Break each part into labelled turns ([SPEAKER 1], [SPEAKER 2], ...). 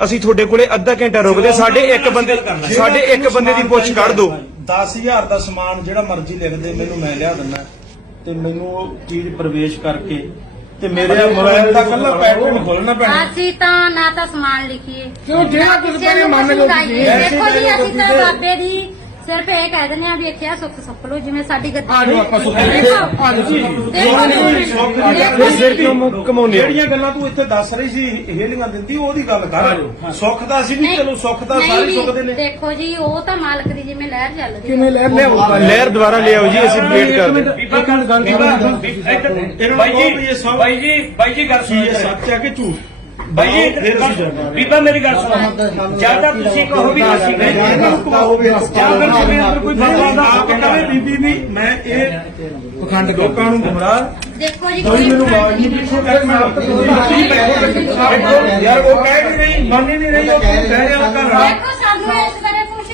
[SPEAKER 1] ਅਸੀਂ ਤੁਹਾਡੇ ਕੋਲੇ ਅੱਧਾ ਘੰਟਾ ਰੁਕਦੇ, ਸਾਡੇ ਇੱਕ ਬੰਦੇ ਦੀ ਪੁੱਛ ਕੱਢ ਦਿਓ।
[SPEAKER 2] 10,000 ਦਾ ਸਮਾਨ ਜਿਹੜਾ ਮਰਜ਼ੀ ਲਿਖ ਦੇ, ਮੈਨੂੰ ਮੈਂ ਲਿਆ ਦਿੰਦਾ ਤੇ ਮੈਨੂੰ ਉਹ ਚੀਜ਼ ਪ੍ਰਵੇਸ਼ ਕਰਕੇ ਤੇ ਮੇਰੇ ਮੋਬਾਈਲ ਦਾ ਕੱਲਾ ਪੈਟਰਨ ਖੋਲਣਾ ਪੈਣਾ।
[SPEAKER 3] ਅਸੀਂ ਤਾਂ ਨਾ ਤਾਂ ਸਮਾਨ ਲਿਖੀਏ
[SPEAKER 4] ਕਿਉਂ ਜਿਹੜਾ ਕੁਝ ਕਰੇ ਮੰਨ ਲਓ ਤੁਸੀਂ।
[SPEAKER 3] ਦੇਖੋ ਜੀ ਅਸੀਂ ਤਾਂ ਬਾਬੇ ਦੀ ਸਿਰਫ ਇਹ ਕਹਿ ਦਿੰਦੇ ਆ ਵੀ ਦੇਖਿਆ ਸੁੱਖ ਸੁੱਖ ਲੋ, ਜਿਵੇਂ ਸਾਡੀ ਗੱਦੀ
[SPEAKER 4] ਆ ਜਾਓ ਆਪਾਂ ਸੁੱਖ
[SPEAKER 1] ਸਿਰ ਕਿਉਂ ਕਮਾਉਂਦੇ ਹੋ?
[SPEAKER 2] ਜਿਹੜੀਆਂ ਗੱਲਾਂ ਤੂੰ ਇੱਥੇ ਦੱਸ ਰਹੀ ਸੀ ਹੇਲੀਆਂ ਦਿੰਦੀ ਉਹਦੀ ਗੱਲ ਕਰ। ਸੁੱਖ ਦਾ ਅਸੀਂ ਵੀ ਚਲੋ ਸੁੱਖ ਦਾ ਸਾਰੇ ਸੁੱਖ ਦੇ ਨੇ।
[SPEAKER 3] ਦੇਖੋ ਜੀ ਉਹ ਤਾਂ ਮਾਲਕ ਦੀ ਜਿਵੇਂ ਲਹਿਰ ਚੱਲਦੀ
[SPEAKER 4] ਕਿਵੇਂ ਲੈ ਲਿਆਓ
[SPEAKER 1] ਲਹਿਰ ਦੁਬਾਰਾ ਲਿਆਓ ਜੀ, ਅਸੀਂ ਵੇਟ ਕਰਦੇ।
[SPEAKER 5] ਬਾਈ ਜੀ ਗੱਲ ਸੁਣੋ,
[SPEAKER 2] ਇਹ ਸੱਚ ਹੈ ਕਿ ਝੂਠ?
[SPEAKER 5] ਬਾਈ ਜੀ ਬੀਬਾ ਮੇਰੀ ਗੱਲ ਸੁਣੋ, ਜਿਆਦਾ ਤੁਸੀਂ ਕਹੋ ਵੀ ਅਸੀਂ
[SPEAKER 2] ਜਾਂ ਫਿਰ ਜਿਵੇਂ ਅੰਦਰ ਕੋਈ ਬਾਬਾ ਦਾ ਆਪ ਕਹੇ ਬੀਬੀ ਨਹੀਂ, ਮੈਂ ਇਹ ਪਖੰਡ ਲੋਕਾਂ ਨੂੰ ਗੁੰਮਰਾਹ।
[SPEAKER 3] ਦੇਖੋ ਜੀ
[SPEAKER 2] ਕੋਈ ਮੈਨੂੰ ਆਵਾਜ਼ ਨਹੀਂ ਪਿੱਛੋਂ ਕਹਿ, ਮੈਂ ਆਪ ਯਾਰ ਉਹ ਕਹਿ ਨਹੀਂ ਰਹੀ, ਮੰਨ ਹੀ ਨਹੀਂ ਰਹੀ, ਉਹ ਕਹਿ ਰਿਹਾ ਘਰ ਵਾਲਾ।
[SPEAKER 3] ਦੇਖੋ ਸਾਨੂੰ ਇਸ ਬਾਰੇ ਕੁਝ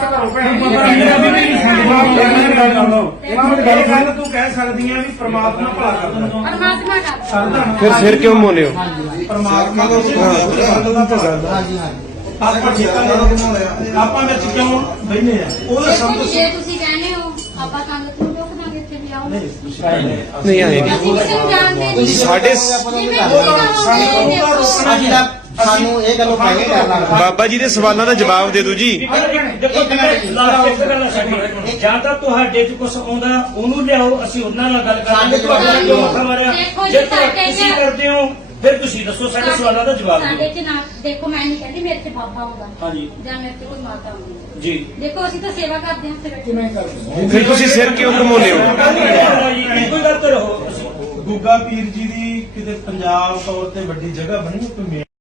[SPEAKER 2] ਇਹ ਗੱਲ ਤੂੰ ਕਹਿ ਸਕਦੀ ਆ ਵੀ ਪ੍ਰਮਾਤਮਾ ਭਲਾ ਕਰਦਾ।
[SPEAKER 3] ਪਰਮਾਤਮਾ ਦਾ
[SPEAKER 1] ਫਿਰ ਸਿਰ ਕਿਉਂ ਮੋਨੇ ਹੋ?
[SPEAKER 2] ਪਰਮਾਤਮਾ ਦਾ ਆਪਾਂ ਵਿੱਚ ਕਿਉਂ ਬੈਠੇ ਆ? ਉਹਦਾ
[SPEAKER 3] ਦੇਖੋ
[SPEAKER 2] ਸਭ
[SPEAKER 3] ਜੀ, ਜੇ ਤੁਸੀਂ ਕਹਿੰਦੇ ਹੋ ਆਪਾਂ ਤੁਹਾਨੂੰ ਕਿਉਂ ਰੋਕ ਦਾਂਗੇ ਇੱਥੇ ਵੀ ਆਓ।
[SPEAKER 1] ਨਹੀਂ ਆਏ
[SPEAKER 3] ਅਸੀਂ ਕਿਸੇ ਨੂੰ ਜਾਣਦੇ ਨਹੀਂ।
[SPEAKER 1] ਸਾਡੇ
[SPEAKER 6] ਸਾਨੂੰ ਇਹ ਗੱਲੋਂ ਪਾਏ ਕਰਨਾ।
[SPEAKER 1] ਬਾਬਾ ਜੀ ਦੇ ਸਵਾਲਾਂ ਦਾ ਜਵਾਬ ਦੇ ਦਿਓ ਜੀ।
[SPEAKER 5] ਜਾਂ ਤਾਂ ਤੁਹਾਡੇ ਚ ਕੁਝ ਆਉਂਦਾ ਉਹਨੂੰ ਲਿਆਓ, ਅਸੀਂ ਉਹਨਾਂ ਨਾਲ ਗੱਲ ਕਰਾਂਗੇ। ਤੁਹਾਡਾ ਜੋ ਮੱਥਾ ਮਾਰਿਆ ਜੇ ਤੁਸੀਂ ਕਰਦੇ ਹੋ ਫਿਰ ਤੁਸੀਂ ਦੱਸੋ, ਸਾਡੇ ਸਵਾਲਾਂ ਦਾ ਜਵਾਬ
[SPEAKER 3] ਸਾਡੇ
[SPEAKER 5] ਦਿਓ
[SPEAKER 3] ਚ ਨਾ ਦੇਖੋ, ਮੈਂ ਨਹੀਂ ਕਹਿੰਦੀ ਮੇਰੇ ਤੇ ਬਾਬਾ ਆਉਂਦਾ
[SPEAKER 5] ਹਾਂਜੀ
[SPEAKER 3] ਜਾਂ ਮੇਰੇ ਤੇ ਕੋਈ ਮਾਤਾ ਆਉਂਦੀ
[SPEAKER 5] ਜੀ।
[SPEAKER 3] ਦੇਖੋ ਅਸੀਂ ਤਾਂ ਸੇਵਾ ਕਰਦੇ ਹਾਂ ਸਿਰ
[SPEAKER 4] ਕਿਵੇਂ ਕਰਦੇ
[SPEAKER 1] ਫਿਰ ਤੁਸੀਂ ਸਿਰ ਕਿਉਂ ਕਮਾਉਂਦੇ ਹੋ?
[SPEAKER 5] ਕੋਈ ਗੱਲ ਤਾਂ ਰਹੋ।
[SPEAKER 2] ਗੁੱਗਾ ਪੀਰ ਜੀ ਦੀ ਕਿਤੇ ਪੰਜਾਬ ਤੌਰ ਤੇ ਵੱਡੀ ਜਗ੍ਹਾ ਬਣੀ ਕੋਈ